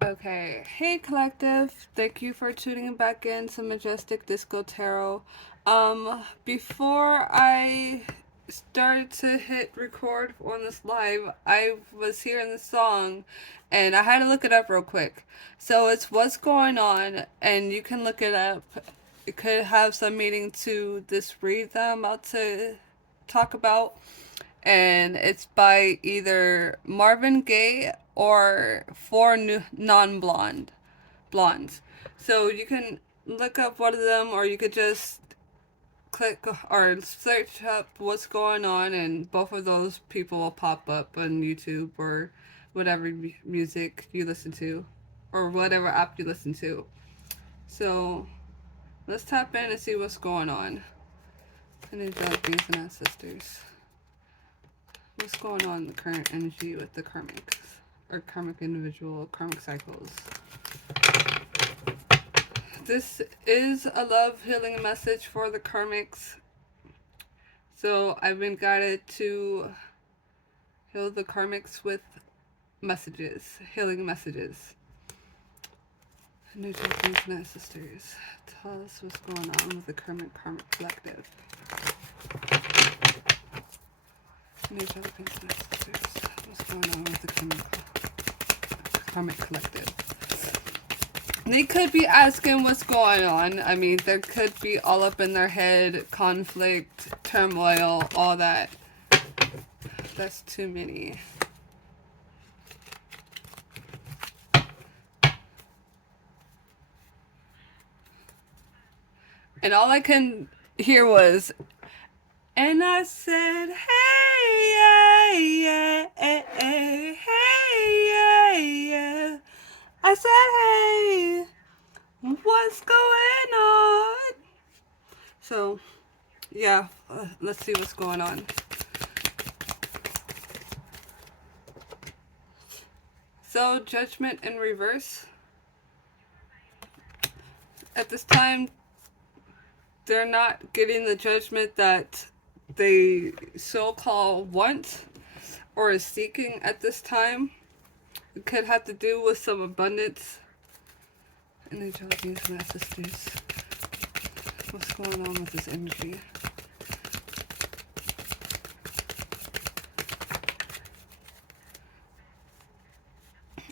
Okay, hey collective, thank you for tuning back in to Majestic Disco Tarot. Before I started to hit record on this live, I was hearing the song and I had to look it up real quick. So it's What's Going On, and you can look it up. It could have some meaning to this read that I'm about to talk about, and it's by either Marvin Gaye or Four Non-Blonde Blondes. So you can look up one of them, or you could just click or search up What's Going On, and both of those people will pop up on YouTube or whatever music you listen to, or whatever app you listen to. So let's tap in and see what's going on. Angelic beings and ancestors. What's going on in the current energy with the karmics, or karmic individual, karmic cycles? This is a love healing message for the karmics. So I've been guided to heal the karmics with messages, healing messages. New Japanese and ancestors. Tell us what's going on with the karmic collective. New Japanese and ancestors. What's going on with the karmic collective? They could be asking what's going on. I mean, there could be all up in their head, conflict, turmoil, all that. That's too many. And all I can hear was, and I said, hey, yeah, yeah, hey, hey, yeah, yeah. I said, hey, what's going on? So, yeah, let's see what's going on. So, judgment in reverse. At this time, they're not getting the judgment that they so-called want or is seeking at this time. It could have to do with some abundance. And angelic and ancestors. What's going on with this energy?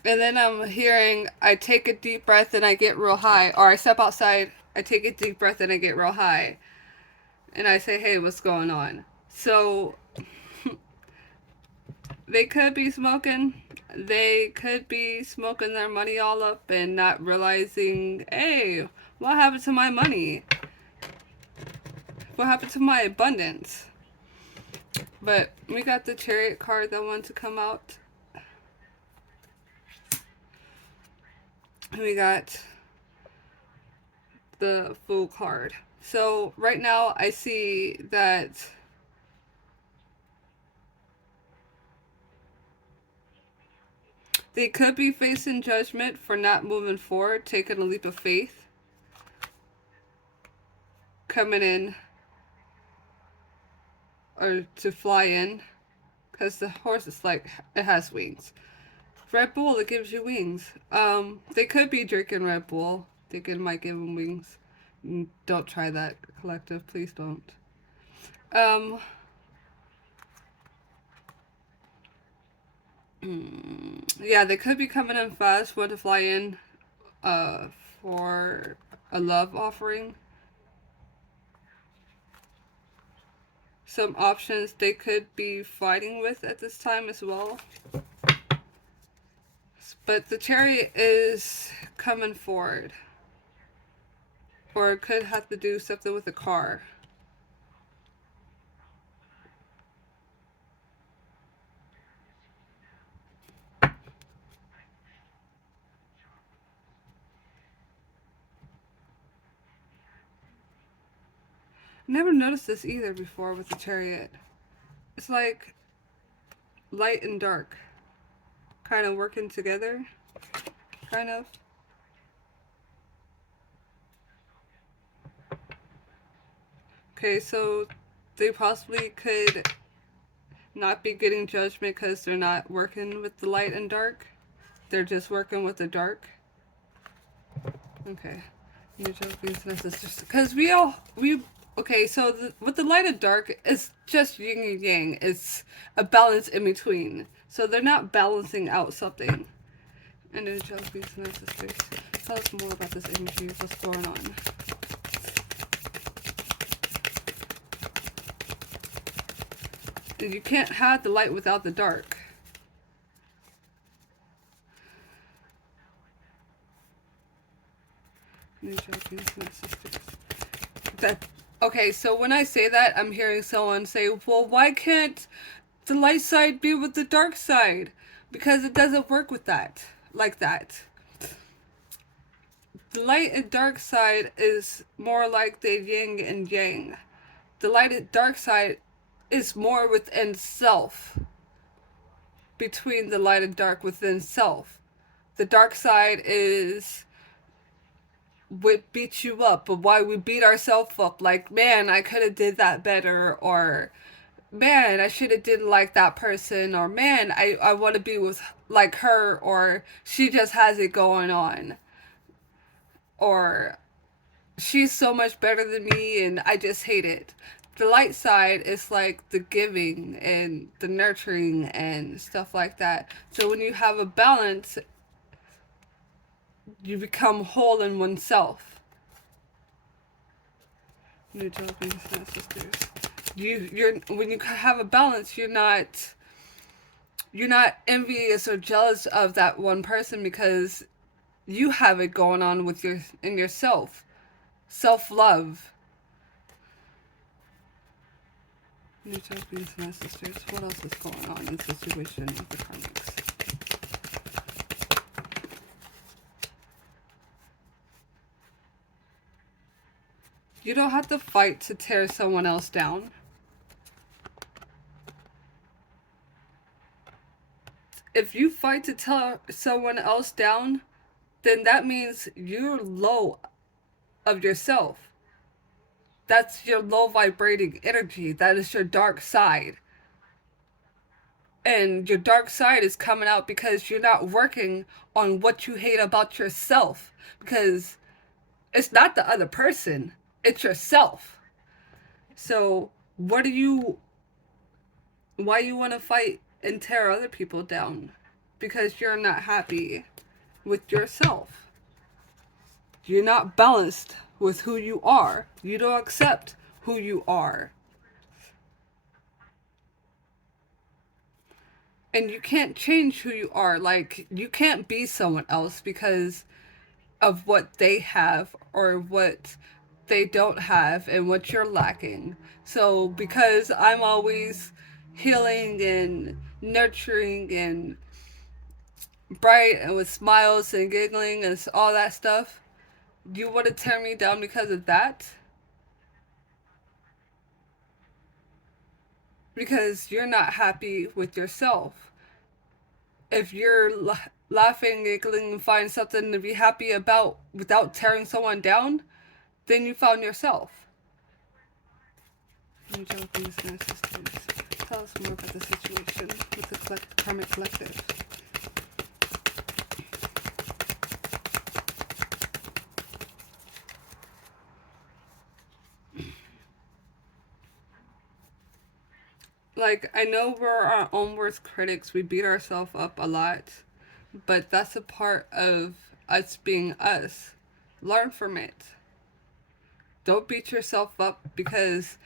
And then I'm hearing, I take a deep breath and I get real high. Or I step outside, I take a deep breath and I get real high. And I say, hey, what's going on? So, they could be smoking. They could be smoking their money all up and not realizing, hey, what happened to my money? What happened to my abundance? But we got the Chariot card that wanted to come out. We got the Fool card. So right now I see that they could be facing judgment for not moving forward, taking a leap of faith, coming in, or to fly in, because the horse is like, it has wings. Red Bull, it gives you wings. They could be drinking Red Bull, thinking it might give them wings. Don't try that, collective, please don't. Um, yeah, they could be coming in fast, want to fly in, uh, for a love offering. Some options they could be fighting with at this time as well. But the Chariot is coming forward. Or it could have to do something with a car. Never noticed this either before with the Chariot. It's like light and dark kind of working together. Kind of. Okay, so they possibly could not be getting judgment because they're not working with the light and dark. They're just working with the dark. Okay. Neutral means necessary. Because we okay, so with the light and dark, it's just yin and yang. It's a balance in between. So they're not balancing out something. And neutral means necessary. Tell us more about this energy. What's going on? You can't have the light without the dark. Neutral means necessary. That okay, so when I say that, I'm hearing someone say, well, why can't the light side be with the dark side? Because it doesn't work with that, like that. The light and dark side is more like the yin and yang. The light and dark side is more within self, between the light and dark within self. The dark side is what beats you up, but why we beat ourselves up, like, man, I could have did that better, or man, I should have didn't like that person, or man, I want to be with like her, or she just has it going on, or she's so much better than me and I just hate it. The light side is like the giving and the nurturing and stuff like that. So when you have a balance, you become whole in oneself. Neutral beings and sisters. You're when you have a balance, you're not envious or jealous of that one person because you have it going on with yourself. Self-love. Neutral beings and sisters. What else is going on in the situation with the karmics? You don't have to fight to tear someone else down. If you fight to tear someone else down, then that means you're low of yourself. That's your low vibrating energy. That is your dark side. And your dark side is coming out because you're not working on what you hate about yourself. Because it's not the other person, it's yourself. So, why you want to fight and tear other people down? Because you're not happy with yourself. You're not balanced with who you are. You don't accept who you are. And you can't change who you are. Like, you can't be someone else because of what they have or what they don't have and what you're lacking. So, because I'm always healing and nurturing and bright and with smiles and giggling and all that stuff, you want to tear me down because of that? Because you're not happy with yourself. If you're laughing, giggling, and find something to be happy about without tearing someone down, then you found yourself. Tell us more about the situation with the Karmic Collective. Like, I know we're our own worst critics. We beat ourselves up a lot. But that's a part of us being us. Learn from it. Don't beat yourself up because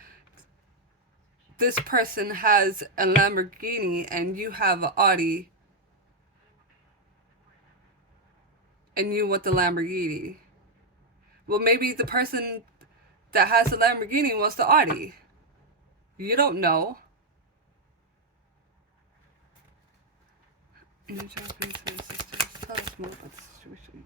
this person has a Lamborghini and you have an Audi and you want the Lamborghini. Well, maybe the person that has the Lamborghini wants the Audi. You don't know. Tell us more about the situation.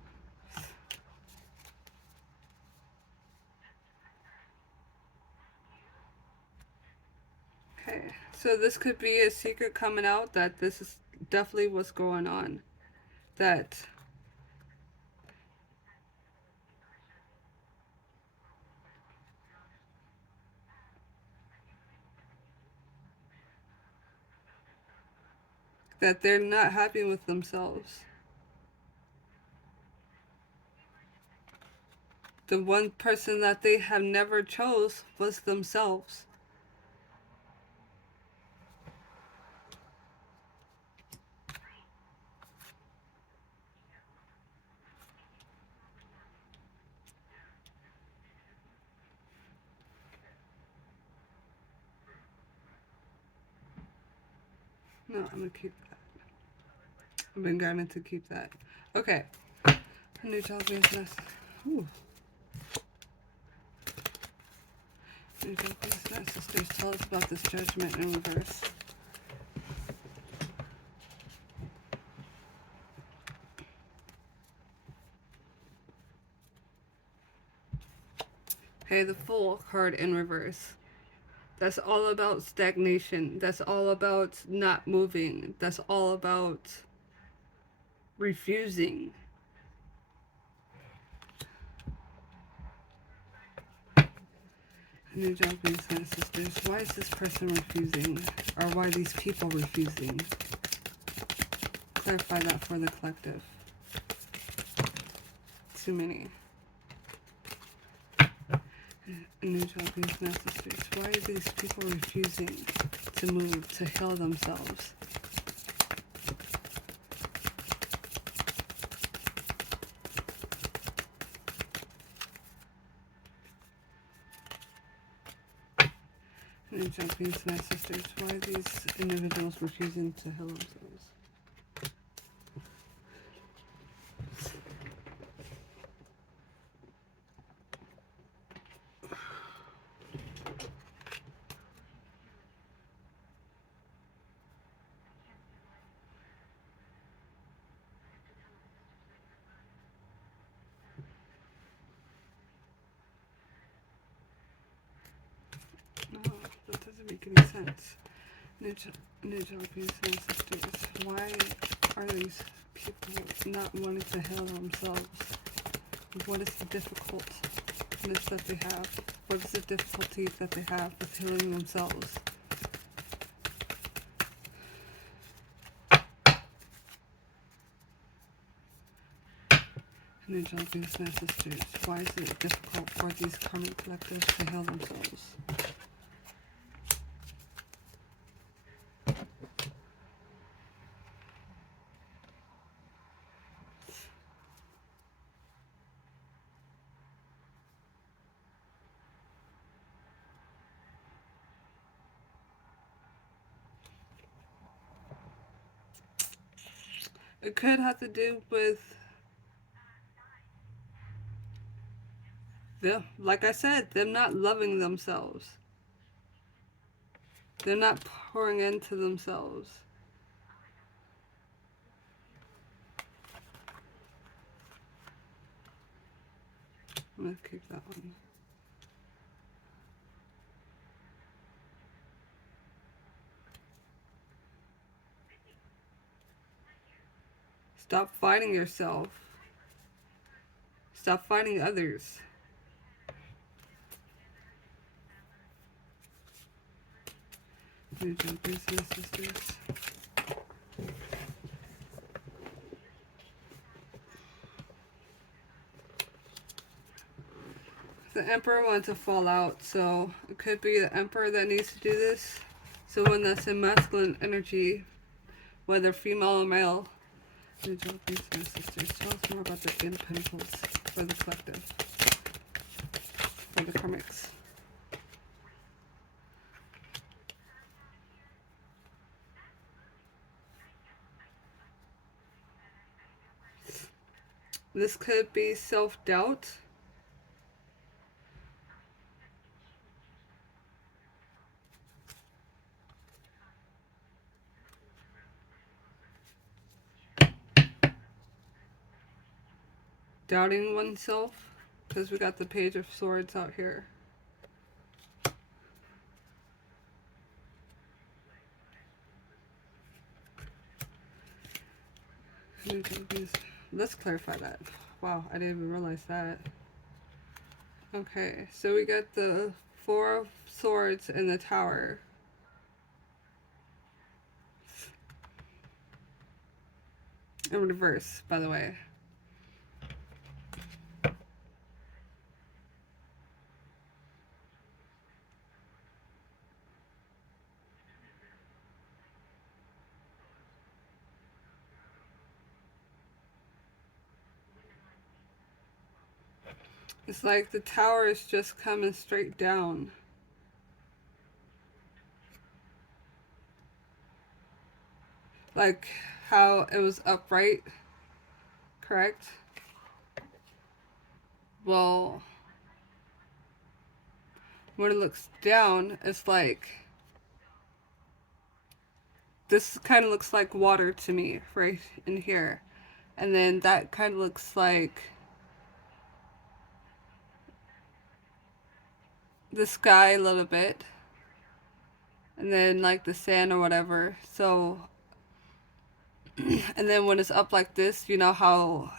Okay, so this could be a secret coming out that this is definitely what's going on. That they're not happy with themselves. The one person that they have never chose was themselves. No, I'm gonna keep that. I've been guided to keep that. Okay. New child business. Ooh. New child business. Sisters, tell us about this judgment in reverse. Okay, the Fool card in reverse. That's all about stagnation. That's all about not moving. That's all about refusing. New Japanese sisters. Why is this person refusing? Or why are these people refusing? Clarify that for the collective. Too many. New Japanese sisters. Why are these people refusing to move, to heal themselves? New Japanese sisters. Why are these individuals refusing to heal themselves? No, that doesn't make any sense. New Japanese sisters. Why are these people not wanting to heal themselves? What is the difficultness that they have? What is the difficulty that they have with healing themselves? New Japanese sisters. Why is it difficult for these karmic collectives to heal themselves? It could have to do with them, like I said, them not loving themselves. They're not pouring into themselves. I'm gonna keep that one. Stop fighting yourself. Stop fighting others. New Japanese sisters. The Emperor wants to fall out, so it could be the Emperor that needs to do this. Someone that's in masculine energy, whether female or male. New Japanese sisters. Tell us more about the Eight of Pentacles for the collective. For the karmics. This could be self-doubt. Doubting oneself, because we got the Page of Swords out here. Let's clarify that. Wow, I didn't even realize that. Okay, so we got the Four of Swords in the Tower. In reverse, by the way. It's like the tower is just coming straight down. Like how it was upright, correct? Well, when it looks down, it's like this kind of looks like water to me right in here. And then that kind of looks like the sky a little bit. And then like the sand or whatever. So, and then when it's up like this, you know how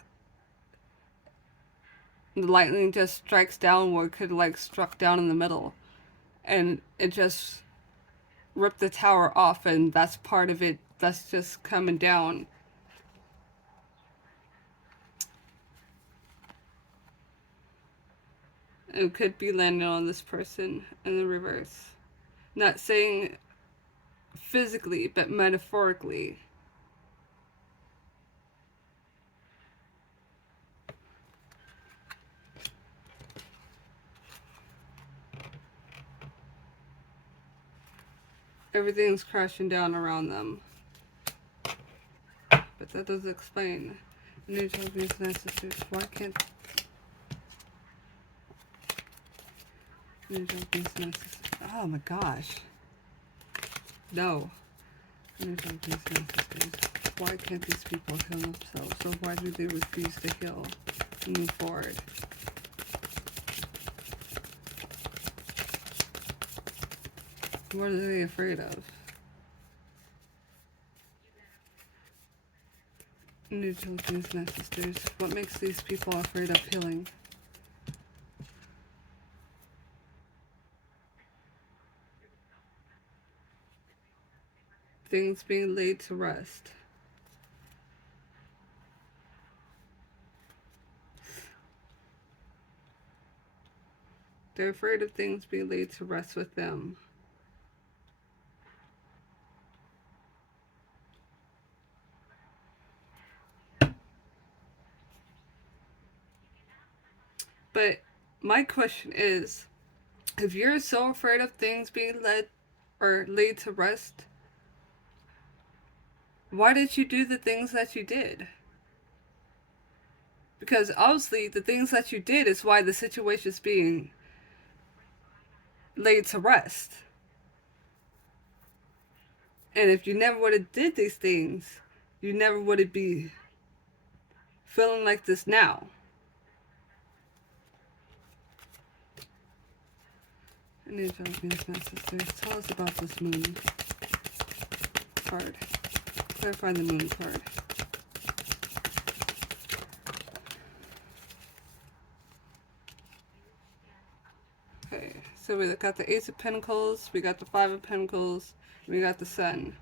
the lightning just strikes down where it could like struck down in the middle. And it just ripped the tower off, and that's part of it that's just coming down. It could be landing on this person in the reverse. Not saying physically, but metaphorically. Everything's crashing down around them. But that doesn't explain. New Japanese ancestors. Why can't New Japanese ancestors? Oh my gosh. No. New Japanese ancestors. Why can't these people heal themselves? So why do they refuse to heal and move forward? What are they afraid of? New Japanese ancestors. What makes these people afraid of healing? Things being laid to rest. They're afraid of things being laid to rest with them. But my question is, if you're so afraid of things being led or laid to rest, why did you do the things that you did? Because obviously the things that you did is why the situation is being laid to rest. And if you never would have did these things, you never would have be feeling like this now. I need Japanese sisters. Tell us about this moon card. Clarify the moon card. Okay, so we got the Ace of Pentacles, we got the Five of Pentacles, we got the Sun.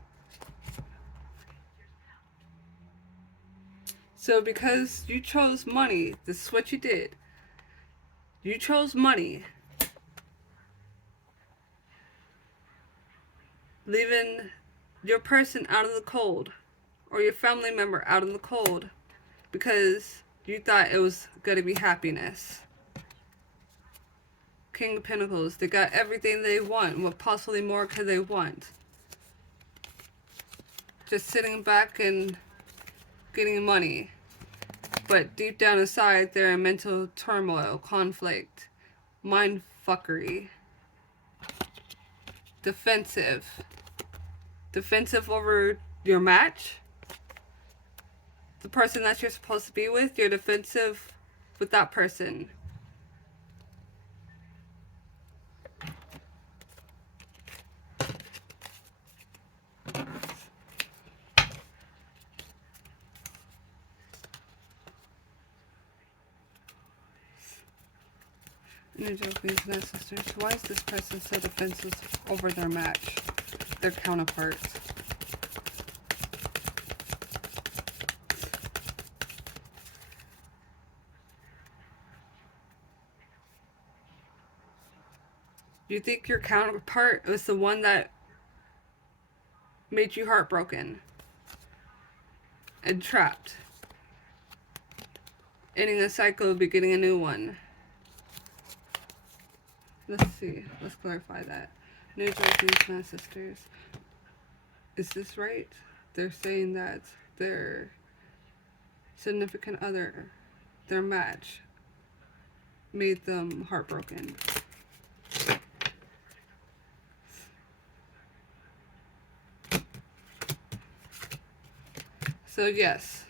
So because you chose money, this is what you did. You chose money, leaving your person out of the cold, or your family member out in the cold, because you thought it was going to be happiness. King of Pentacles, they got everything they want. What possibly more could they want? Just sitting back and getting money. But deep down inside, they're in mental turmoil, conflict, mind fuckery, defensive. Defensive over your match. The person that you're supposed to be with, you're defensive with that person. New Japanese ancestors. Why is this person so defensive over their match, their counterparts? You think your counterpart was the one that made you heartbroken and trapped, ending a cycle, beginning a new one. Let's see. Let's clarify that. New Jersey's my sisters. Is this right? They're saying that their significant other, their match, made them heartbroken. So yes.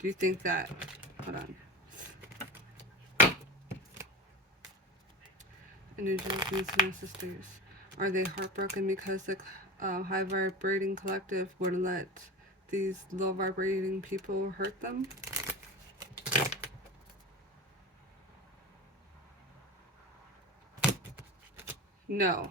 Do you think that? Hold on. New Jersey's my sisters. Are they heartbroken because the high vibrating collective would let these low vibrating people hurt them? No.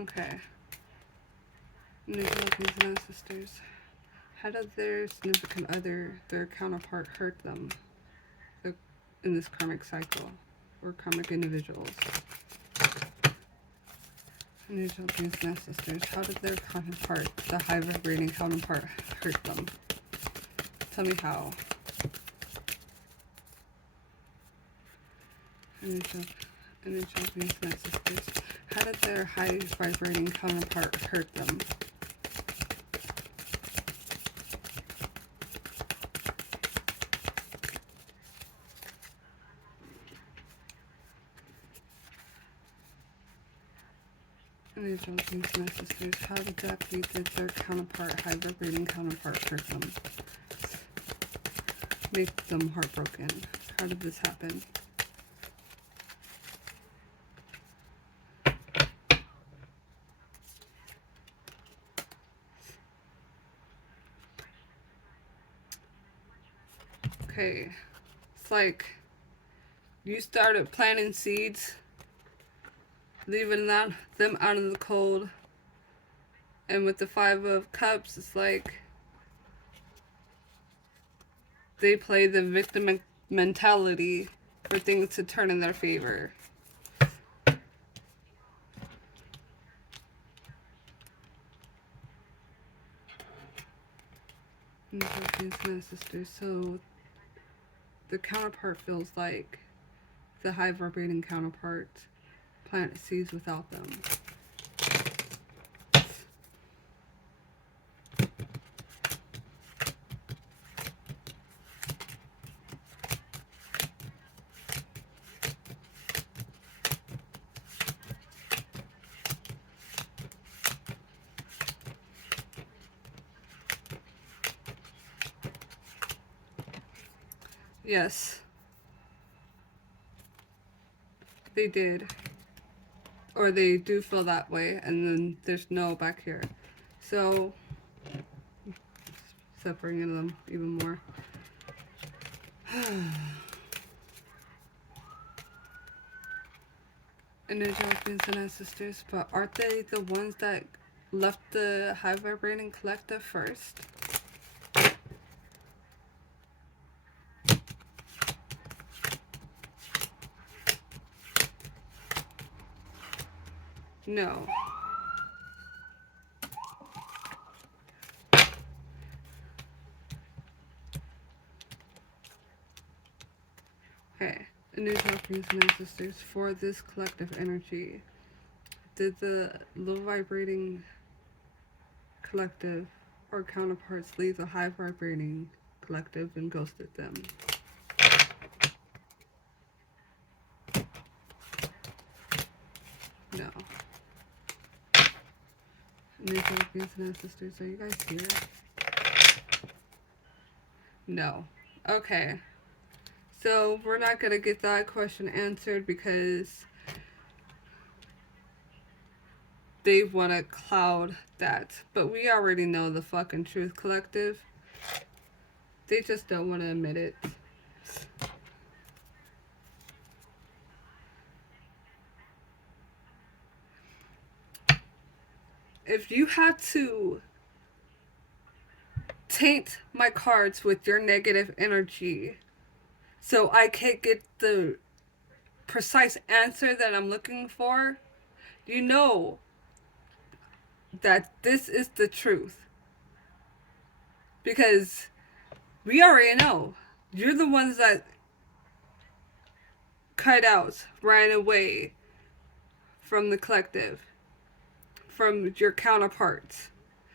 Okay. New Jersey's my sisters. How did their significant other, their counterpart, hurt them in this karmic cycle or karmic individuals? New Jersey's my sisters. How did their counterpart, the high vibrating counterpart, hurt them? Tell me how. And Japanese my sisters. How did their high vibrating counterpart hurt them? And Japanese my sisters. How exactly did their counterpart, high vibrating counterpart, hurt them? Make them heartbroken. How did this happen? Okay, it's like you started planting seeds, leaving them out in the cold, and with the Five of Cups, it's like they play the victim mentality for things to turn in their favor. And my sister, so the counterpart feels like the high vibrating counterpart planted seeds without them. Yes, they did. Or they do feel that way, and then there's no back here. So, separating them even more. And they're Japanese and ancestors, but aren't they the ones that left the high vibrating collective first? No. Okay. And they're Japanese and ancestors for this collective energy. Did the low vibrating collective or counterparts leave the high vibrating collective and ghosted them? No. New Philippines and ancestors, are you guys here? No. Okay. So we're not gonna get that question answered because they wanna cloud that. But we already know the fucking truth, collective. They just don't wanna admit it. If you had to taint my cards with your negative energy so I can't get the precise answer that I'm looking for, you know that this is the truth. Because we already know. You're the ones that cut out, ran away from the collective, from your counterparts.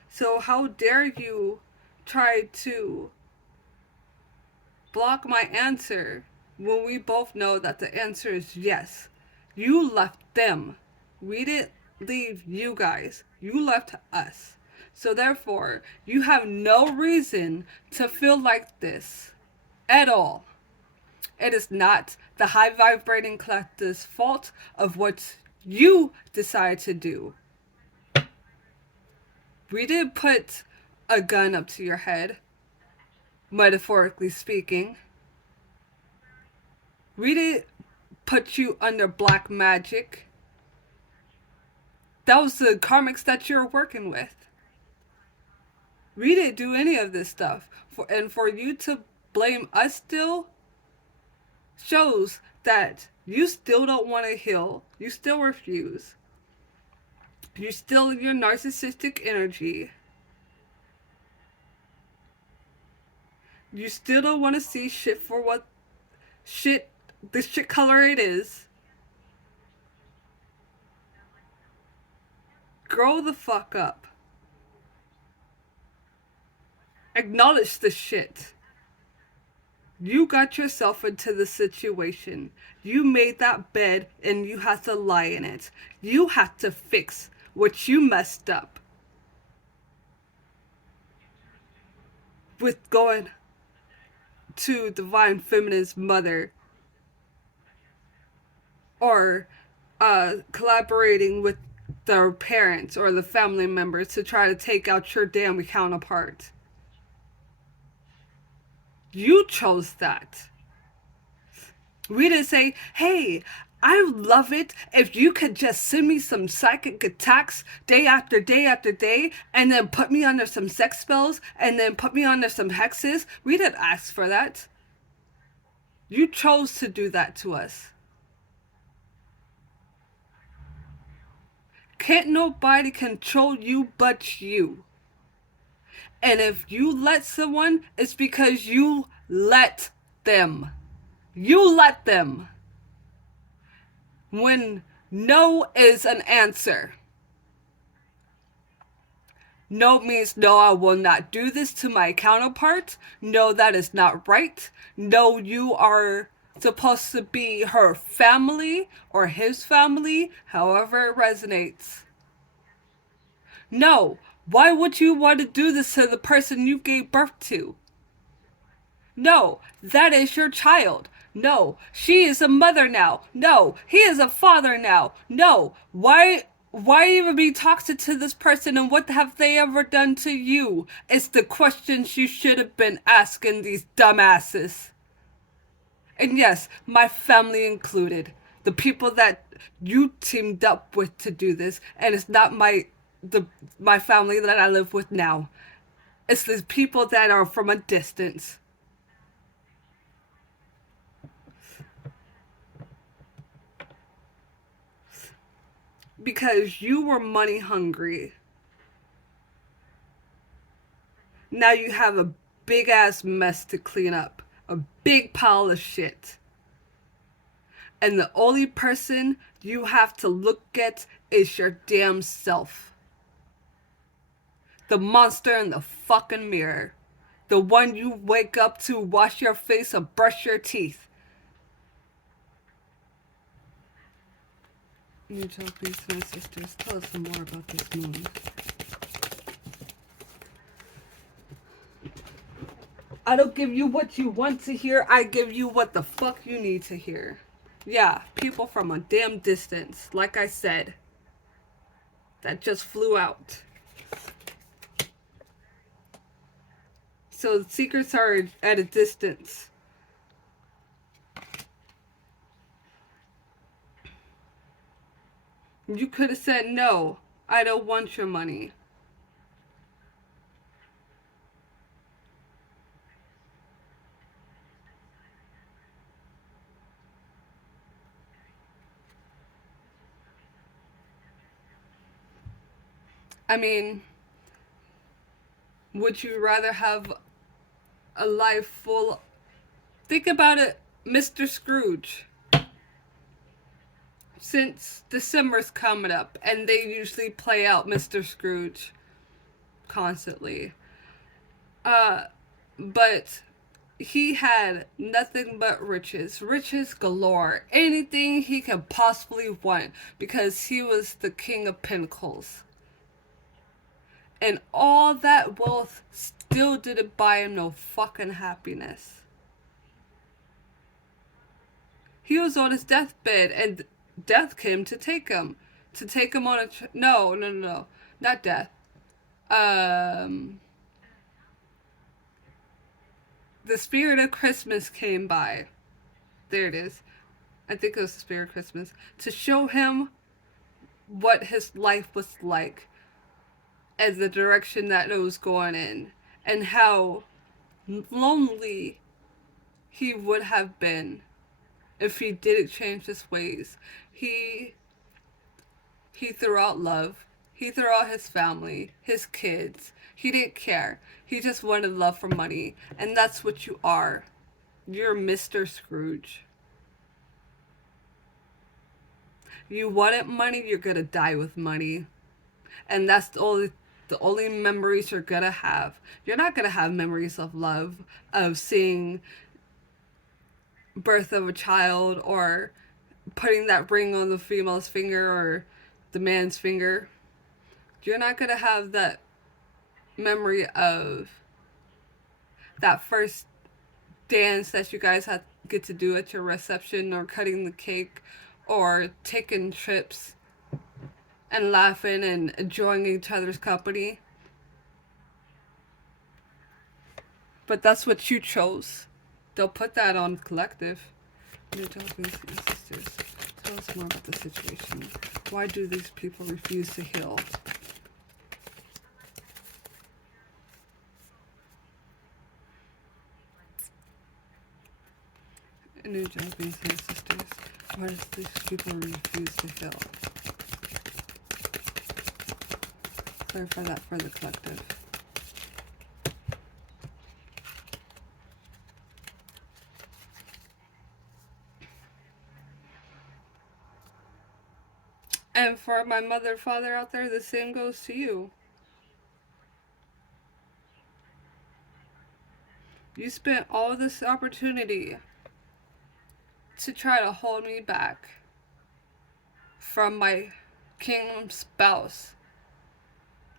So how dare you try to block my answer when we both know that the answer is yes? You left them. We didn't leave you guys. You left us. So therefore, you have no reason to feel like this at all. It is not the high vibrating collective's fault of what you decide to do. We did put a gun up to your head, metaphorically speaking. We did put you under black magic. That was the karmics that you're working with. We didn't do any of this stuff. And for you to blame us still shows that you still don't want to heal. You still refuse. You're still in your narcissistic energy. You still don't want to see shit for what shit, the shit color it is. Grow the fuck up. Acknowledge the shit. You got yourself into the situation. You made that bed and you had to lie in it. You had to fix what you messed up. With going to Divine Feminine's mother. Or collaborating with their parents or the family members to try to take out your damn counterpart. You chose that. We didn't say, hey, I would love it if you could just send me some psychic attacks day after day after day and then put me under some sex spells and then put me under some hexes. We didn't ask for that. You chose to do that to us. Can't nobody control you but you. And if you let someone, it's because you let them. You let them. When no is an answer. No means no, I will not do this to my counterpart. No, that is not right. No, you are supposed to be her family or his family, however it resonates. No, why would you want to do this to the person you gave birth to? No, that is your child. No, she is a mother now. No, he is a father now. No, why even be toxic to this person and what have they ever done to you? It's the questions you should have been asking these dumbasses. And yes, my family included. The people that you teamed up with to do this, and it's not my family that I live with now. It's the people that are from a distance. Because you were money hungry. Now you have a big ass mess to clean up. A big pile of shit. And the only person you have to look at is your damn self. The monster in the fucking mirror. The one you wake up to, wash your face, or brush your teeth. You tell please, my sisters, tell us some more about this moon. I don't give you what you want to hear, I give you what the fuck you need to hear. Yeah, people from a damn distance, like I said, that just flew out. So the secrets are at a distance. You could have said, no, I don't want your money. I mean, Would you rather have a life full? Think about it, Mr. Scrooge. Since December's coming up, and they usually play out Mr. Scrooge constantly. Uh, but he had nothing but riches, riches galore, anything he could possibly want, because he was the king of pentacles. And all that wealth still didn't buy him no fucking happiness. He was on his deathbed, and death came to take him. To take him on a... No. Not death. Um... The spirit of Christmas came by. There it is. I think it was the spirit of Christmas. To show him what his life was like and the direction that it was going in. And how lonely he would have been if he didn't change his ways. He threw out love. He threw out his family, his kids. He didn't care. He just wanted love for money. And that's what you are. You're Mr. Scrooge. You wanted money, you're gonna die with money. And that's the only memories you're gonna have. You're not gonna have memories of love, of seeing birth of a child, or putting that ring on the female's finger or the man's finger. You're not gonna have that memory of that first dance that you guys get to do at your reception, or cutting the cake, or taking trips and laughing and enjoying each other's company. But that's what you chose. They'll put that on collective. Your sisters, tell us more about the situation. Why do these people refuse to heal? New Japanese sisters. Why do these people refuse to heal? Clarify that for the collective. And for my mother and father out there, the same goes to you. You spent all this opportunity to try to hold me back from my kingdom spouse,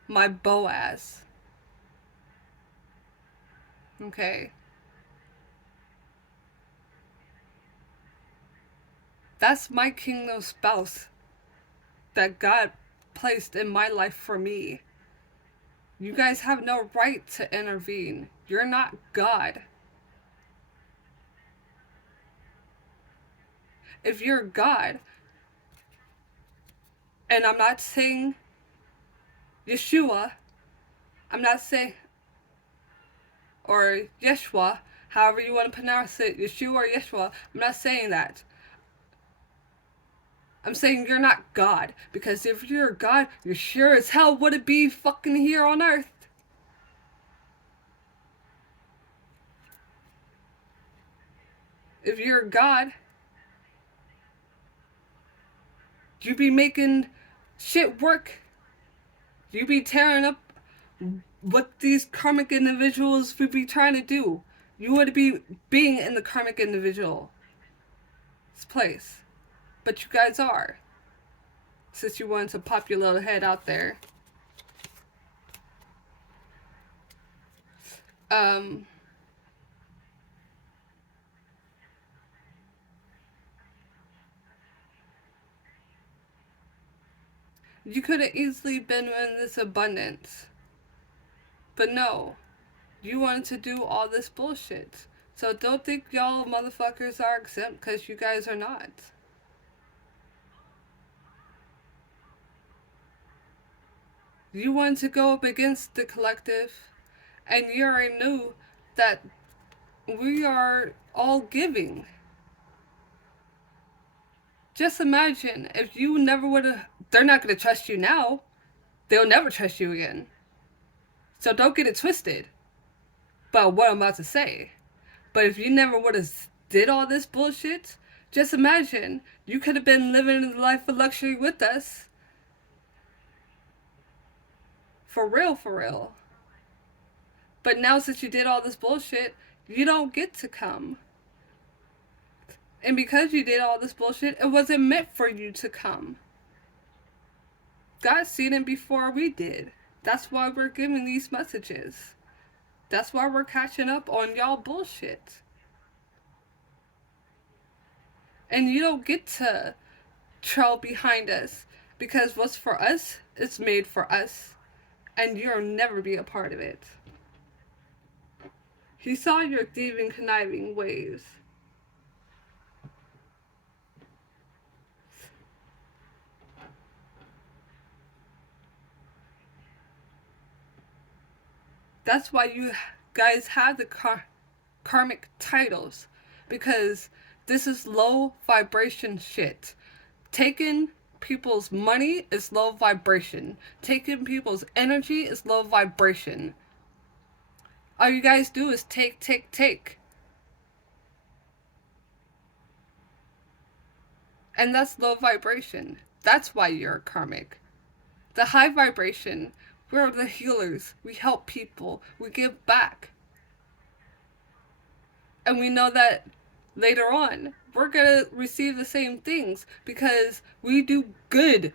my Boaz. Okay? That's my kingdom spouse that God placed in my life for me. You guys have no right to intervene. You're not God. If you're God, and I'm not saying Yeshua, I'm not saying, or Yeshua, however you want to pronounce it, Yeshua or Yeshua, I'm not saying that. I'm saying you're not God, because if you're God, you sure as hell wouldn't be fucking here on earth. If you're God, you be making shit work. You be tearing up what these karmic individuals would be trying to do. You would be being in the karmic individual's place. But you guys are. Since you wanted to pop your little head out there. You could have easily been in this abundance. But no. You wanted to do all this bullshit. So don't think y'all motherfuckers are exempt, because you guys are not. You wanted to go up against the collective, and you already knew that we are all giving. Just imagine if you never would have... They're not going to trust you now. They'll never trust you again. So don't get it twisted about what I'm about to say. But if you never would have did all this bullshit, just imagine you could have been living the life of luxury with us. For real, for real. But now since you did all this bullshit, you don't get to come. And because you did all this bullshit, it wasn't meant for you to come. God seen it before we did. That's why we're giving these messages. That's why we're catching up on y'all bullshit. And you don't get to trail behind us because what's for us is made for us. And you'll never be a part of it. He saw your thieving, conniving ways. That's why you guys have the karmic titles. Because this is low vibration shit. Taking people's money is low vibration. Taking people's energy is low vibration. All you guys do is take, take, take. And that's low vibration. That's why you're karmic. The high vibration, we're the healers. We help people. We give back. And we know that later on, we're going to receive the same things because we do good.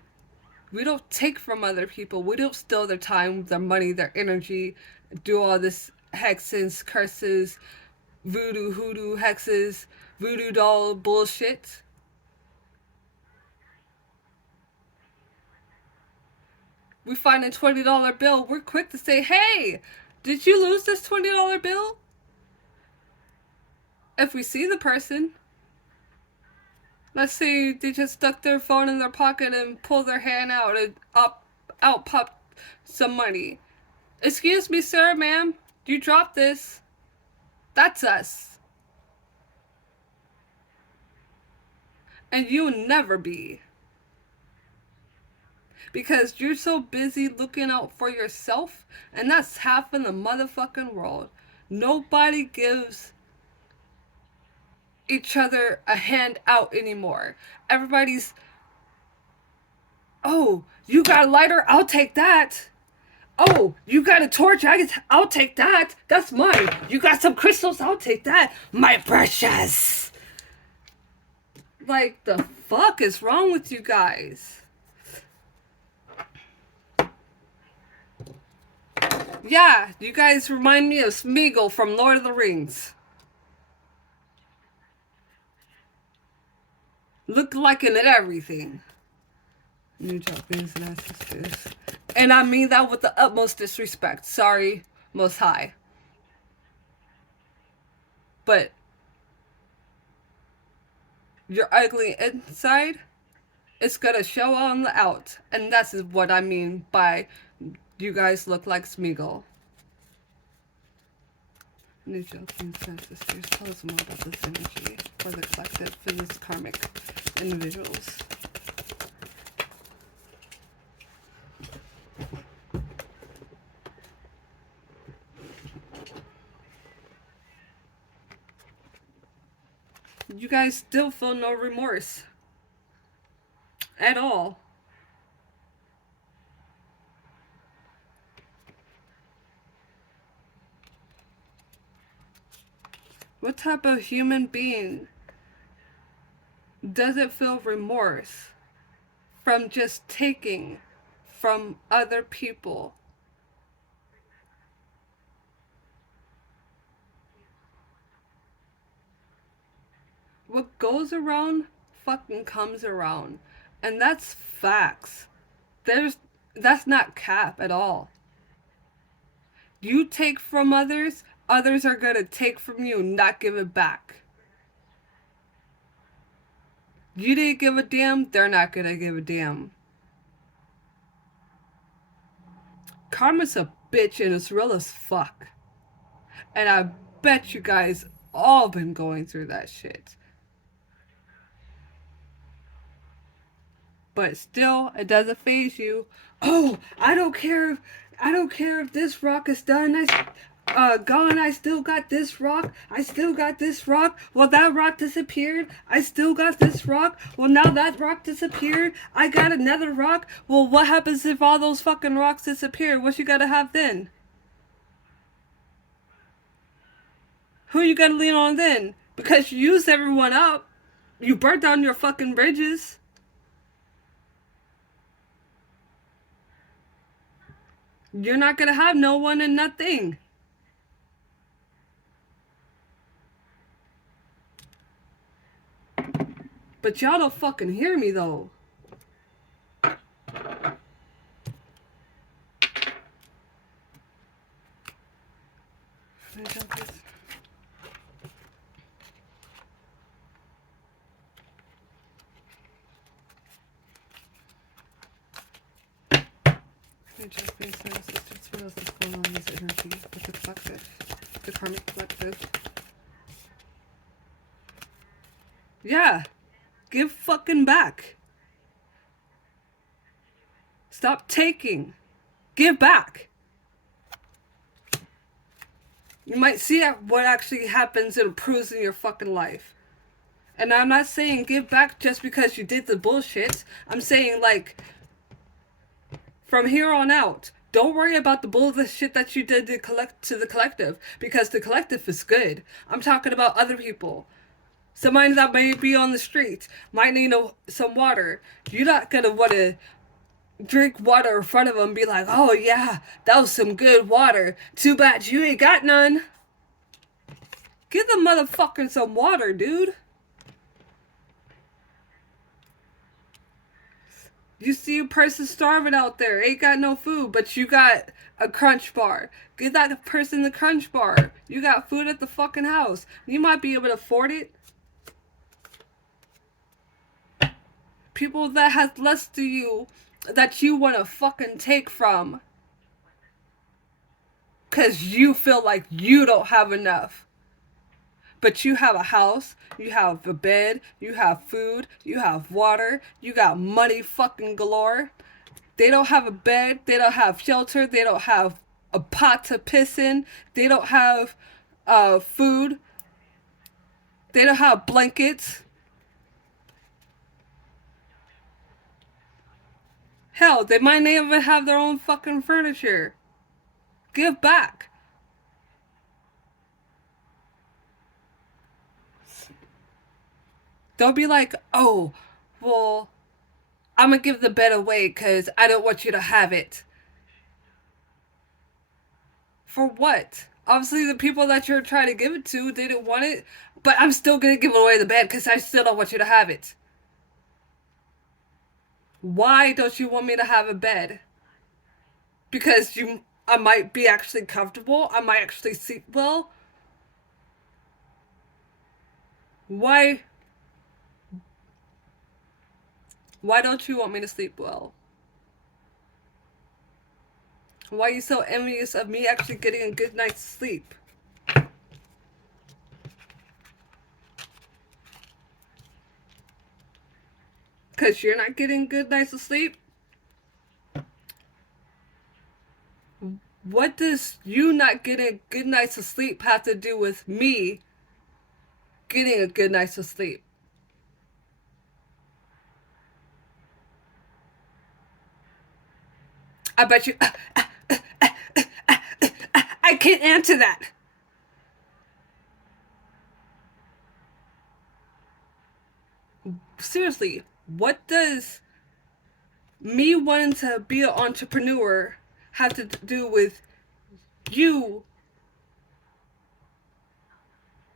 We don't take from other people. We don't steal their time, their money, their energy, do all this hexes, curses, voodoo, hoodoo, hexes, voodoo doll bullshit. We find a $20 bill, we're quick to say, hey, did you lose this $20 bill? If we see the person, let's say they just stuck their phone in their pocket and pulled their hand out and out popped some money. Excuse me, sir, ma'am, you dropped this. That's us. And you'll never be. Because you're so busy looking out for yourself, and that's half in the motherfucking world. Nobody gives each other a hand out anymore. Everybody's, oh, you got a lighter? I'll take that. Oh, you got a torch? I'll take that. That's mine. You got some crystals? I'll take that. My precious. Like, the fuck is wrong with you guys? Yeah, you guys remind me of Smeagol from Lord of the Rings. Look like it at everything. New Japanese narcissists. And I mean that with the utmost disrespect. Sorry, Most High. But you're ugly inside, it's gonna show on the out. And that's what I mean by you guys look like Smeagol. New Japanese ancestors, tell us more about this energy for the collective for these karmic individuals. You guys still feel no remorse at all. What type of human being doesn't feel remorse from just taking from other people? What goes around fucking comes around. And that's facts. That's not cap at all. You take from others, others are gonna take from you and not give it back. You didn't give a damn, they're not gonna give a damn. Karma's a bitch and it's real as fuck. And I bet you guys all been going through that shit. But still, it doesn't faze you. Oh, I don't care. I don't care if this rock is done. Gone. I still got this rock. I still got this rock. Well, that rock disappeared. I still got this rock. Well, now that rock disappeared. I got another rock. Well, what happens if all those fucking rocks disappear? What you gotta have then? Who you gotta lean on then? Because you used everyone up. You burnt down your fucking bridges. You're not gonna have no one and nothing. But y'all don't fucking hear me though. Just based on sisters, what else is going on in this energy with the collective, the karmic collective? Yeah, give fucking back. Stop taking. Give back. You might see what actually happens and improves in your fucking life. And I'm not saying give back just because you did the bullshit. I'm saying, like, from here on out, don't worry about the bullshit that you did to the collective, because the collective is good. I'm talking about other people. Somebody that may be on the street might need some water. You're not gonna want to drink water in front of them and be like, oh yeah, that was some good water. Too bad you ain't got none. Give the motherfucker some water, dude. You see a person starving out there, ain't got no food, but you got a crunch bar. Give that person the crunch bar. You got food at the fucking house. You might be able to afford it. People that has less to you that you want to fucking take from. Because you feel like you don't have enough. But you have a house, you have a bed, you have food, you have water, you got money fucking galore. They don't have a bed, they don't have shelter, they don't have a pot to piss in, they don't have food, they don't have blankets. Hell, they might not even have their own fucking furniture. Give back. Don't be like, oh, well, I'm gonna give the bed away because I don't want you to have it. For what? Obviously, the people that you're trying to give it to didn't want it, but I'm still gonna give away the bed because I still don't want you to have it. Why don't you want me to have a bed? Because I might be actually comfortable. I might actually sleep well. Why? Why don't you want me to sleep well? Why are you so envious of me actually getting a good night's sleep? Because you're not getting good nights of sleep? What does you not getting good nights of sleep have to do with me getting a good night's of sleep? I bet you... I can't answer that. Seriously, what does me wanting to be an entrepreneur have to do with you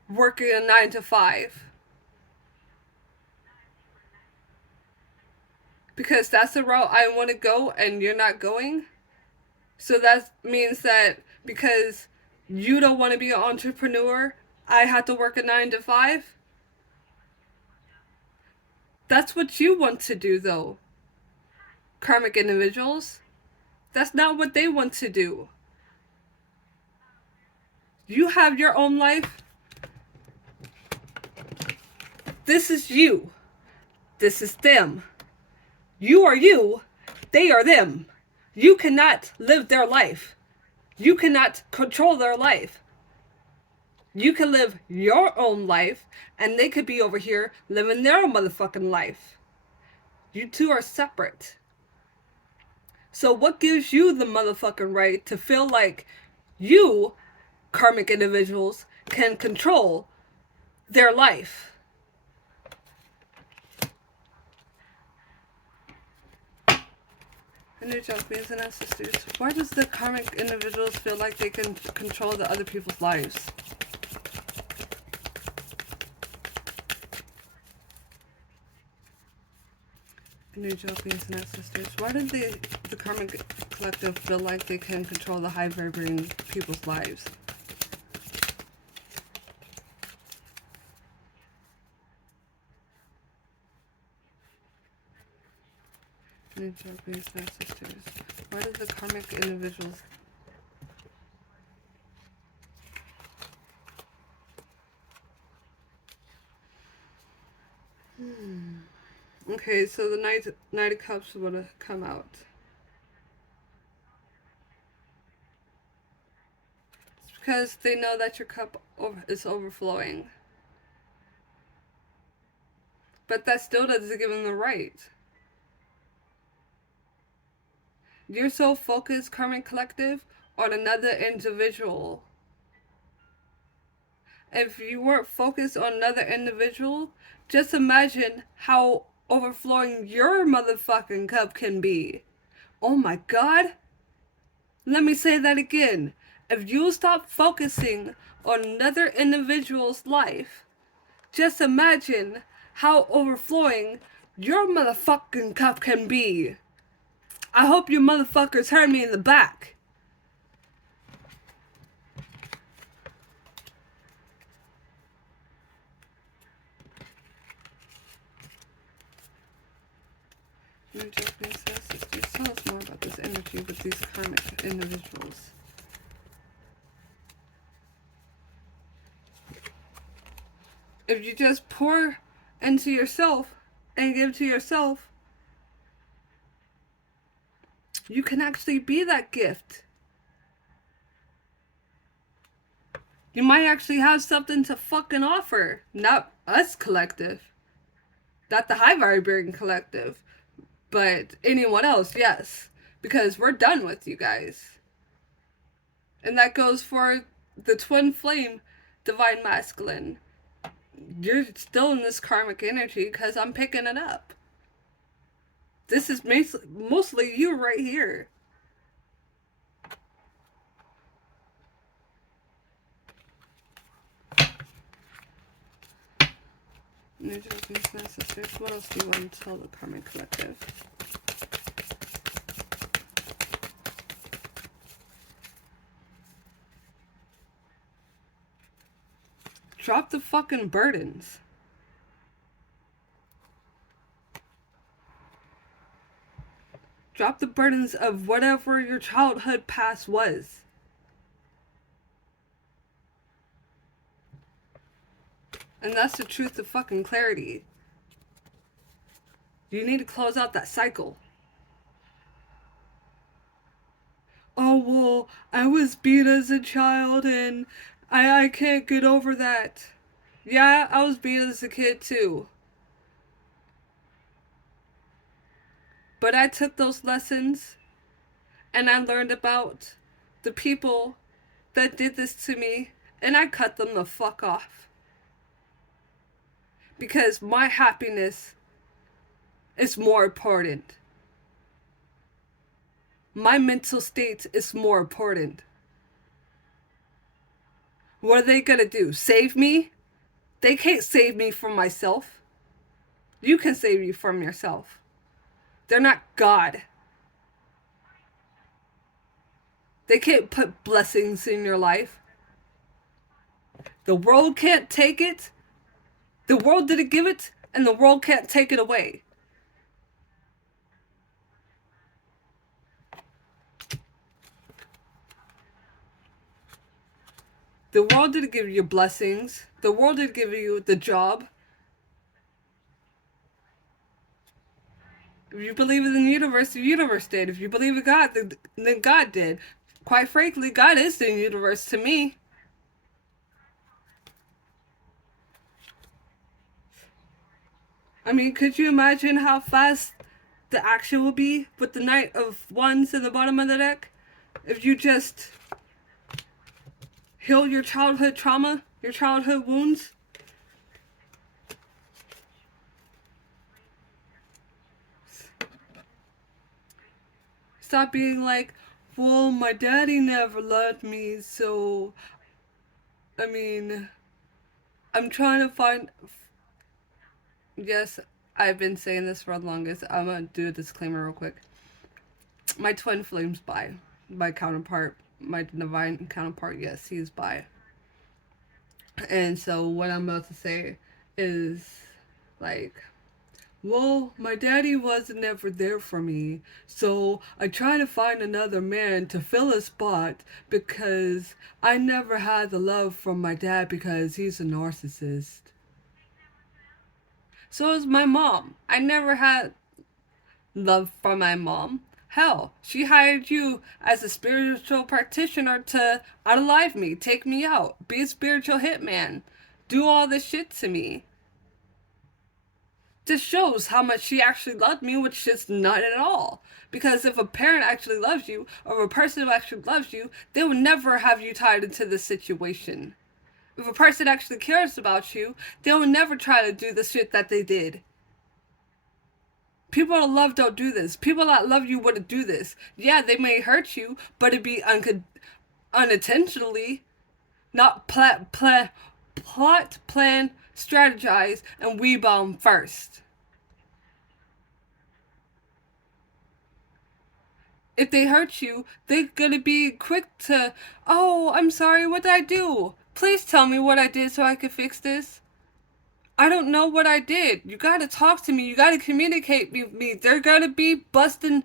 working a 9 to 5? Because that's the route I want to go and you're not going? So that means that because you don't want to be an entrepreneur, I have to work a 9 to 5? That's what you want to do, though. Karmic individuals. That's not what they want to do. You have your own life. This is you. This is them. You are you. They are them. You cannot live their life. You cannot control their life. You can live your own life, and they could be over here living their own motherfucking life. You two are separate. So what gives you the motherfucking right to feel like you, karmic individuals, can control their life? Energy beings and ancestors. Why does the karmic individuals feel like they can control the other people's lives? Energy beings and ancestors. Why do the karmic collective feel like they can control the high vibrating people's lives? Energy beings and ancestors. Why do the karmic individuals Okay, so the Knight of Cups would have come out. It's because they know that your cup is overflowing. But that still doesn't give them the right. You're so focused, Karmic Collective, on another individual. If you weren't focused on another individual, just imagine how overflowing your motherfucking cup can be. Oh my god. Let me say that again. If you stop focusing on another individual's life, just imagine how overflowing your motherfucking cup can be. I hope you motherfuckers heard me in the back. Tell us more about this energy with these karmic individuals. If you just pour into yourself and give to yourself, you can actually be that gift. You might actually have something to fucking offer. Not us collective. Not the high vibrating collective. But anyone else, yes. Because we're done with you guys. And that goes for the twin flame, divine masculine. You're still in this karmic energy because I'm picking it up. This is mostly you right here. What else do you want to tell the Karmic Collective? Drop the fucking burdens. Drop the burdens of whatever your childhood past was. And that's the truth of fucking clarity. You need to close out that cycle. Oh, well, I was beat as a child and I can't get over that. Yeah, I was beat as a kid too. But I took those lessons and I learned about the people that did this to me and I cut them the fuck off. Because my happiness is more important. My mental state is more important. What are they gonna do? Save me? They can't save me from myself. You can save you from yourself. They're not God. They can't put blessings in your life. The world can't take it. The world didn't give it, and the world can't take it away. The world didn't give you blessings. The world didn't give you the job. If you believe in the universe did. If you believe in God, then God did. Quite frankly, God is the universe to me. I mean, could you imagine how fast the action will be with the Knight of Wands in the bottom of the deck? If you just heal your childhood trauma, your childhood wounds. Stop being like, well, my daddy never loved me, so, I mean, I'm trying to find. Yes, I've been saying this for the longest. I'm gonna do a disclaimer real quick. My twin flame's bi. My counterpart, my divine counterpart, yes, he's bi. And so what I'm about to say is like, well, my daddy wasn't ever there for me, so I try to find another man to fill a spot because I never had the love from my dad because he's a narcissist. So is my mom. I never had love from my mom. Hell, she hired you as a spiritual practitioner to unalive me, take me out, be a spiritual hitman, do all this shit to me. This shows how much she actually loved me, which is not at all. Because if a parent actually loves you, or a person who actually loves you, they would never have you tied into this situation. If a person actually cares about you, they will never try to do the shit that they did. People that love don't do this. People that love you wouldn't do this. Yeah, they may hurt you, but it'd be unintentionally, not plot, plan, strategize, and we bomb first. If they hurt you, they're gonna be quick to, oh, I'm sorry, what did I do? Please tell me what I did so I can fix this. I don't know what I did. You gotta talk to me. You gotta communicate with me. They're gonna be busting,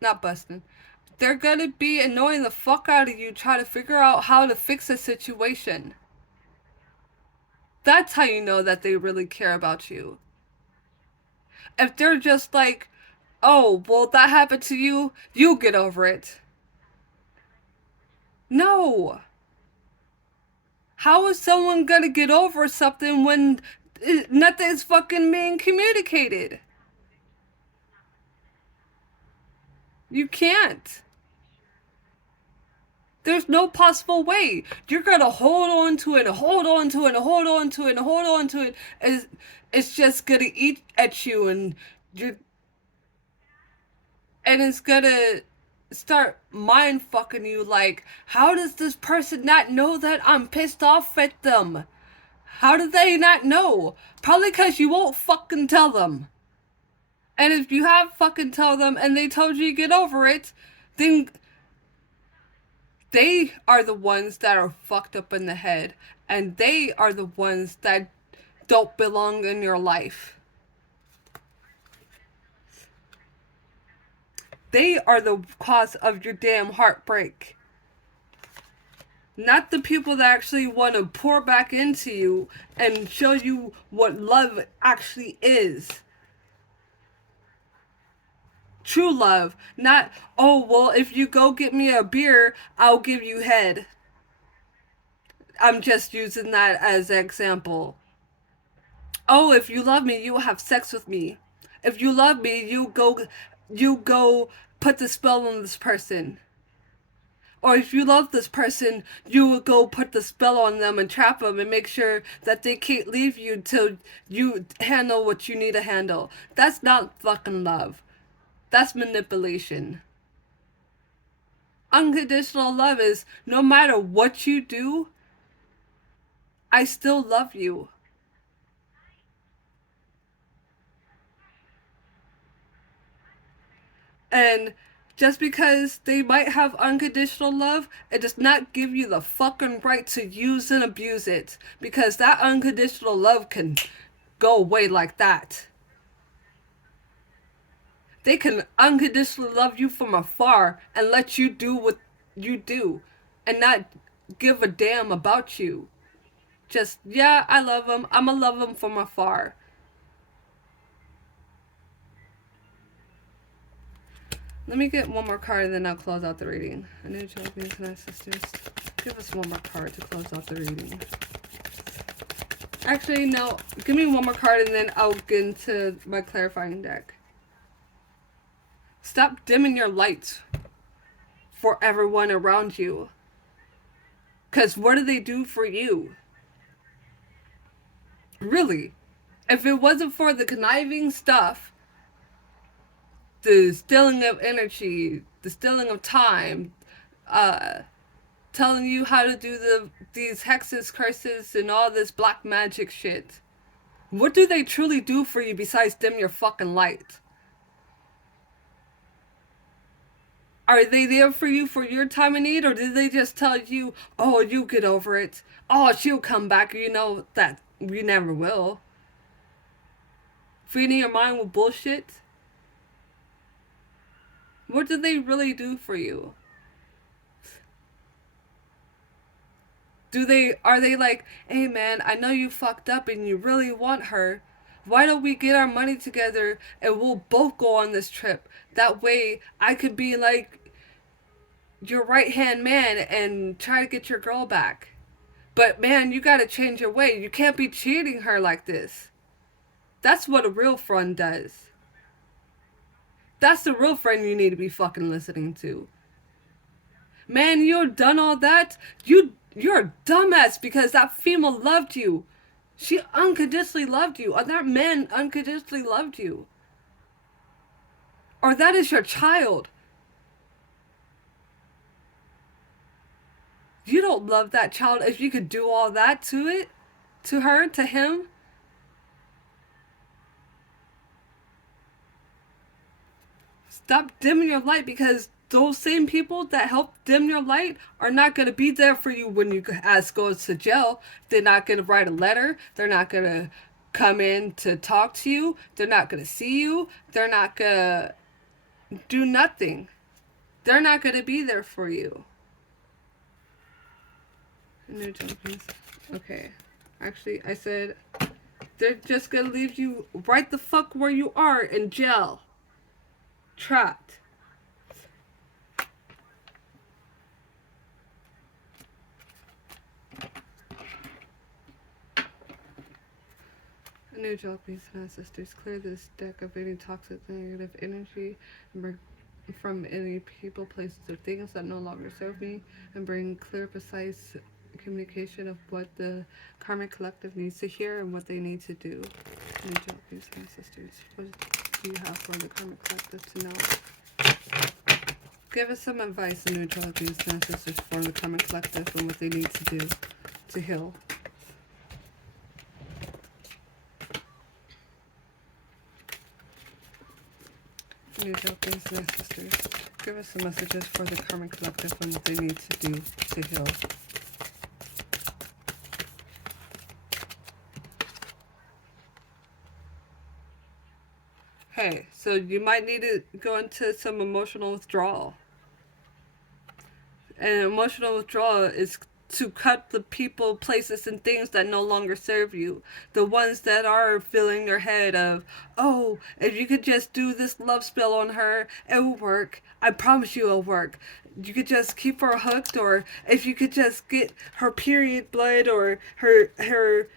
not busting. They're gonna be annoying the fuck out of you trying to figure out how to fix a situation. That's how you know that they really care about you. If they're just like, oh, well, that happened to you, you get over it. No. How is someone gonna get over something when nothing's fucking being communicated? You can't. There's no possible way. You're gonna hold on to it, and hold on to it, and hold on to it, and hold on to it. It's just gonna eat at you, and you and it's gonna start mind fucking you. Like, how does this person not know that I'm pissed off at them? How did they not know? Probably because you won't fucking tell them. And if you have fucking tell them and they told you to get over it, then they are the ones that are fucked up in the head. And they are the ones that don't belong in your life. They are the cause of your damn heartbreak. Not the people that actually want to pour back into you and show you what love actually is. True love. Not, oh, well, if you go get me a beer, I'll give you head. I'm just using that as an example. Oh, if you love me, you will have sex with me. If you love me, you go put the spell on this person. Or if you love this person, you will go put the spell on them and trap them and make sure that they can't leave you till you handle what you need to handle. That's not fucking love. That's manipulation. Unconditional love is no matter what you do, I still love you. And just because they might have unconditional love, it does not give you the fucking right to use and abuse it. Because that unconditional love can go away like that. They can unconditionally love you from afar and let you do what you do and not give a damn about you. Just, yeah, I love them. I'm gonna love them from afar. Let me get one more card and then I'll close out the reading. I know you love me, my sisters. Give us one more card to close out the reading. Actually, no. Give me one more card and then I'll get into my clarifying deck. Stop dimming your lights for everyone around you. Because what do they do for you? Really? If it wasn't for the conniving stuff, the stealing of energy, the stealing of time, telling you how to do these hexes, curses, and all this black magic shit, what do they truly do for you besides dim your fucking light? Are they there for you for your time of need, or did they just tell you, oh, you get over it, oh, she'll come back, you know that we never will? Feeding your mind with bullshit? What do they really do for you? Are they like, hey man, I know you fucked up and you really want her. Why don't we get our money together and we'll both go on this trip? That way I could be like your right hand man and try to get your girl back. But man, you gotta change your way. You can't be cheating her like this. That's what a real friend does. That's the real friend you need to be fucking listening to. Man, you're done all that. You're a dumbass because that female loved you. She unconditionally loved you. Or that man unconditionally loved you. Or that is your child. You don't love that child if you could do all that to it. To her, to him. Stop dimming your light because those same people that help dim your light are not going to be there for you when you go to jail. They're not going to write a letter. They're not going to come in to talk to you. They're not going to see you. They're not going to do nothing. They're not going to be there for you. No jumpies. Okay. Actually, I said they're just going to leave you right the fuck where you are in jail. Trapped. New Jalapes and ancestors, clear this deck of any toxic negative energy from any people, places, or things that no longer serve me, and bring clear, precise communication of what the Karmic Collective needs to hear and what they need to do. New Jalapes and ancestors, what do you have for the Karmic Collective to know? Give us some advice, New Jalapes and ancestors, for the Karmic Collective and what they need to do to heal. New Jalapes and ancestors, give us some messages for the Karmic Collective and what they need to do to heal. Hey, so you might need to go into some emotional withdrawal. And emotional withdrawal is to cut the people, places, and things that no longer serve you. The ones that are filling your head of, oh, if you could just do this love spell on her, it will work. I promise you it'll work. You could just keep her hooked, or if you could just get her period blood or her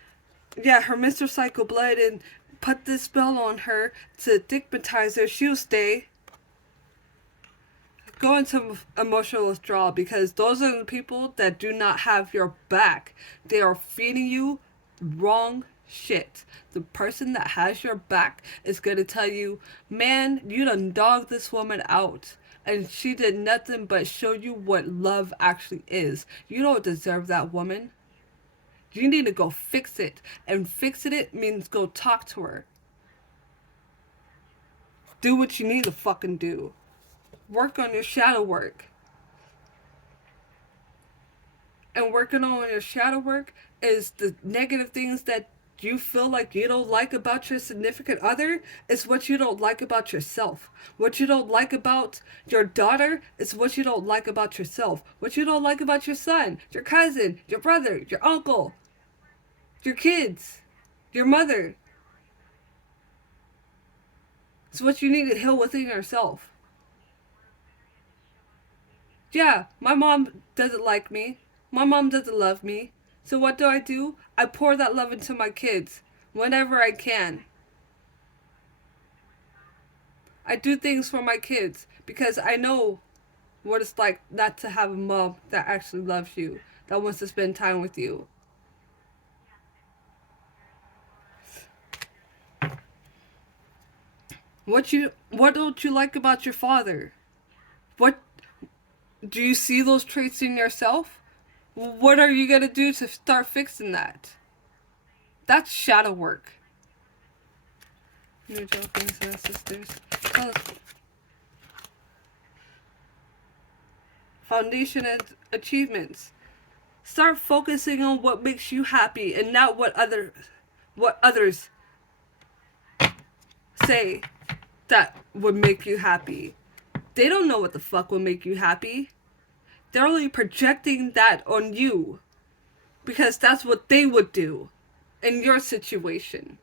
menstrual cycle blood and put this spell on her to stigmatize her, she'll stay. Go into emotional withdrawal because those are the people that do not have your back. They are feeding you wrong shit. The person that has your back is going to tell you, man, you done dogged this woman out. And she did nothing but show you what love actually is. You don't deserve that woman. You need to go fix it. And fixing it means go talk to her. Do what you need to fucking do. Work on your shadow work. And working on your shadow work is the negative things that you feel like you don't like about your significant other is what you don't like about yourself. What you don't like about your daughter is what you don't like about yourself. What you don't like about your son, your cousin, your brother, your uncle, your kids, your mother. It's what you need to heal within yourself. Yeah, my mom doesn't like me. My mom doesn't love me. So what do? I pour that love into my kids whenever I can. I do things for my kids because I know what it's like not to have a mom that actually loves you, that wants to spend time with you. What don't you like about your father? What do you see those traits in yourself? What are you gonna do to start fixing that? That's shadow work. New joking, sisters. Oh, foundation and achievements. Start focusing on what makes you happy and not what others say that would make you happy. They don't know what the fuck will make you happy. They're only projecting that on you because that's what they would do in your situation.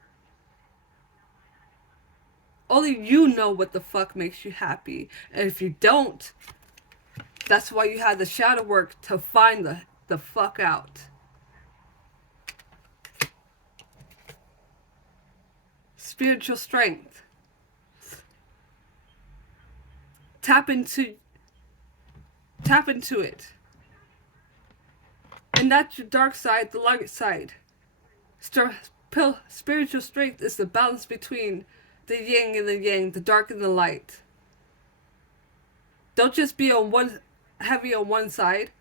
Only you know what the fuck makes you happy. And if you don't, that's why you have the shadow work to find the fuck out. Spiritual strength. Tap into it. And that's your dark side, the light side. Spiritual strength is the balance between the yin and the yang, the dark and the light. Don't just be heavy on one side.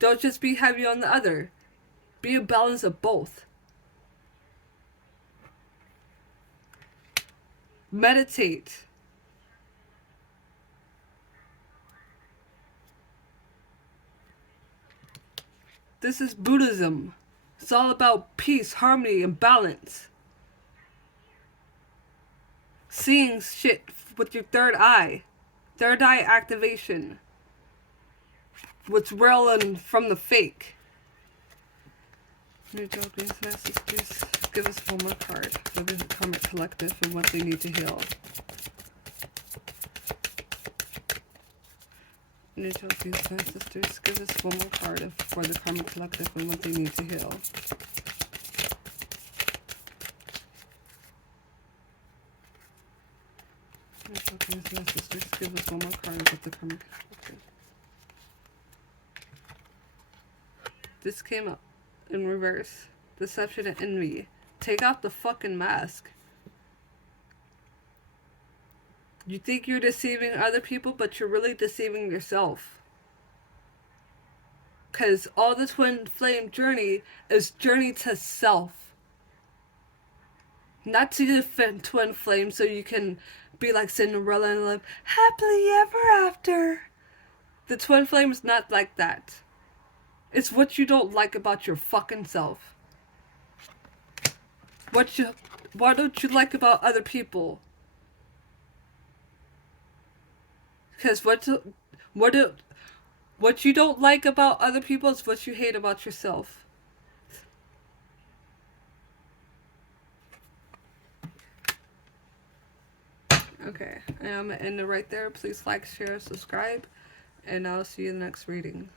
Don't just be heavy on the other. Be a balance of both. Meditate. This is Buddhism. It's all about peace, harmony, and balance. Seeing shit with your third eye. Third eye activation. What's real and from the fake. New Jogging Sisters, give us one more card for the Karmic Collective and what they need to heal. New Jogging Sisters, give us one more card for the Karmic Collective and what they need to heal. New Jogging Sisters, give us one more card with the Karmic Collective. This came up in reverse. Deception and envy. Take off the fucking mask. You think you're deceiving other people, but you're really deceiving yourself. Because all the twin flame journey is journey to self. Not to the twin flame so you can be like Cinderella and live happily ever after. The twin flame is not like that. It's what you don't like about your fucking self. What don't you like about other people? Because what you don't like about other people is what you hate about yourself. Okay, and I'm gonna end it right there. Please like, share, subscribe, and I'll see you in the next reading.